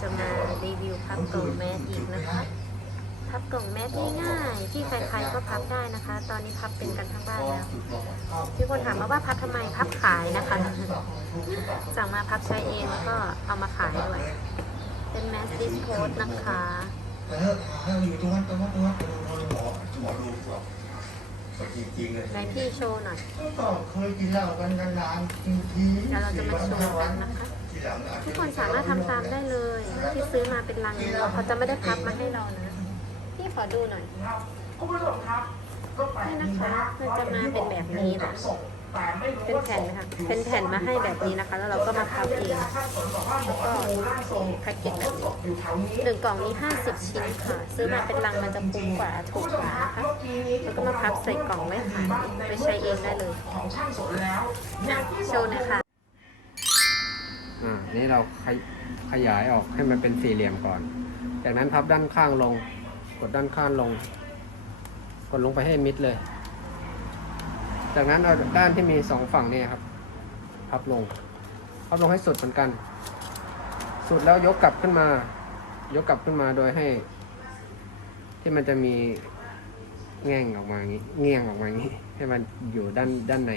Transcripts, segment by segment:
จะมารีวิวพับกล่องแมสอีกนะคะ พับกล่องแมสง่ายๆที่ใครๆก็พับได้นะคะ ตอนนี้พับเป็นกันทั้งบ้านแล้วมีคนถามมาว่าพับทำไมพับขายนะคะสั่งมาพับใช้เองแล้วก็เอามาขายด้วย เป็นแมสดิสโพสนะคะเออให้อยู่ตรงนั้นตรงนั้นตรงนั้นตรงนั้นหมอหมอดูแบบจริงๆเลยไหนพี่โชว์หน่อยก็เคยกินเหล้ากันนานๆทีทีเดี๋ยวเราจะมาโชว์กันนะคะ ทีหลังอาจทุกคนสามารถทำตามได้เลยที่ซื้อมาเป็นลังเราเขาจะไม่ได้พับมาให้เรานะพี่ขอดูหน่อยคุณผู้ชมครับก็แปลกนี่ดีนะคะนะมันจะมาเป็นแบบนี้นะแต่ไม่รู้เป็นแผ่นนะคะเป็นแผ่นมาให้แบบนี้นะคะ แล้วเราก็มาพับเองท่านฝนบอกว่าหมอดูร่างทรงแพ็กเกจแบบนี้อยู่แถวนี้หนึ่งกล่องนี้50 ชิ้นค่ะ ซื้อมาเป็นลังมันจะคุ้มกว่าถูกกว่านะคะแล้วก็มาพับใส่กล่องไว้ขายไปใช้เองได้เลยของช่างสนแล้วอย่างที่โชว์หนะคะ อ่านี่เราขยขยายออกให้มันเป็นสี่เหลี่ยมก่อน จากนั้นพับด้านข้างลง กดด้านข้างลง กดลงไปให้มิดเลย จากนั้นเอาด้านที่มีสองฝั่งเนี่ยครับ พับลง พับลงให้สุดเหมือนกัน สุดแล้วยกกลับขึ้นมา ยกกลับขึ้นมาโดยให้ ที่มันจะมีแง่งออกมาอย่างนี้เงี่ยงออกมาอย่างนี้ ให้มันอยู่ด้านด้านใน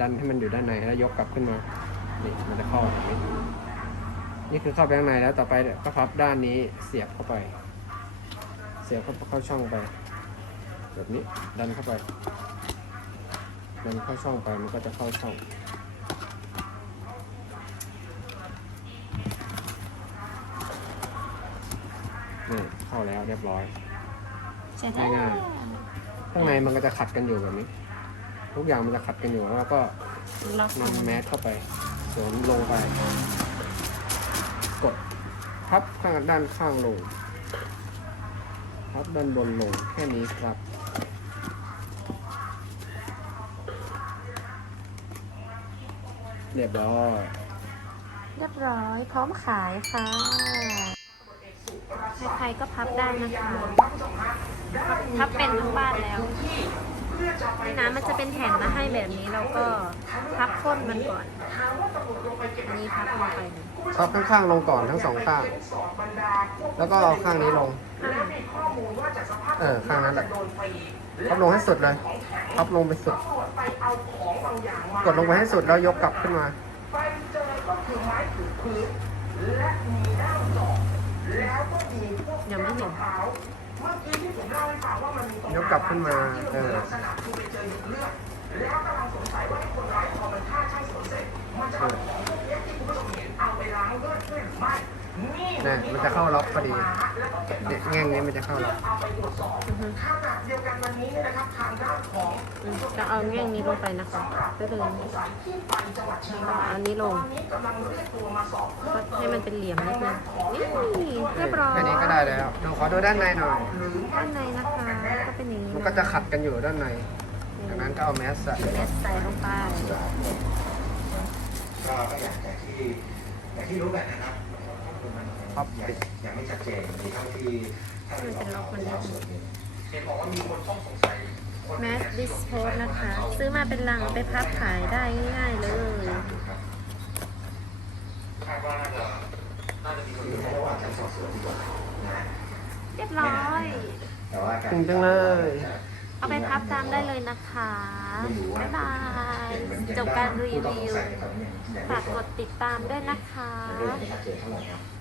ดันให้มันอยู่ด้านในแล้วยกกลับขึ้นมา นี่มันจะเข้าแบบนี้นี่คือเข้าไปข้างในแล้วต่อไปก็พับด้านนี้เสียบเข้าไป เสียบเข้าเข้าช่องไป แบบนี้ดันเข้าไปดันเข้าช่องไปมันก็จะเข้าช่องนี่เข้าแล้วเรียบร้อยใช่ง่ายข้างในมันก็จะขัดกันอยู่แบบนี้ ทุกอย่างมันจะขัดกันอยู่แล้วก็ล็อกนำแมสเข้าไป สวมลงไป กดพับข้างด้านข้างลงพับด้านบนลงแค่นี้ครับเรียบร้อยเรียบร้อย พร้อมขายค่ะใครๆก็พับได้นะคะ พับเป็นทั้งบ้านแล้ว นี่นะมันจะเป็นแผ่นมาให้แบบนี้เราก็พับก้นมันก่อนอันนี้พับลงไปพับข้างๆลงก่อนทั้งสองข้าง แล้วก็เอาข้างนี้ลง เออข้างนั้นแหละพับลงให้สุดเลยพับลงไปสุด กดลงไปให้สุดแล้วยกกลับขึ้นมา ไปเจอก็คือไม้ถูพื้นและมีด้ามจอบ นจะเอาของพวกนี้ที่คุณผู้ชมเห็นเอาไปล้างเลือดด้วยหรือไม่นี่เนี่ยมันจะเข้าล็อกพอดีแล้วก็เก็บหลัเนี่กยฐานแง่งนี้มันจะเข้าล็อกเอาไปตรวจสอบขณะเดียวกันวันนี้เนี่ยนะครับทางด้านของอืมจะเอาแง่งนี้ลงไปนะคะก็เลยที่ไปจังหวัดเชียงก็รายเอาอันนี้ลงตอนนี้กำลังเรียกตัวมาสอบก็ให้มันเป็นเหลี่ยมนิดนึงนี่เรียบร้อยแค่นี้ก็ได้แล้วเราขอดูด้านในหน่อยด้านในนะคะก็ เป็นอย่างนี้มันก็จะขัดกันอยู่ด้านในจากนั้นก็เอาแมสใส่เมสใส่ลงไปก็อย่างที่อย่างที่รู้กันนะครับพับยังยังไม่ชัดเจนมีเท่าที่ท่านรองผอส่วนหนึ่งเห็นบอกว่ามีคนต้องสงสัยคนแมสดิสโพสนะคะ ซื้อมาเป็นลังไปพับขายได้ง่ายๆเลยคาดว่าน่าจะน่าจะมีคนอยู่ในระหว่างการสอบสวนดีกว่านะเรียบร้อย แต่ว่าการจริงจังเลย เอาไปพับตามได้เลยนะคะ บ๊ายบาย จบการรีวิว ฝากกดติดตามด้วยนะคะ เรื่องไม่ชัดเจนเท่าไหร่ครับ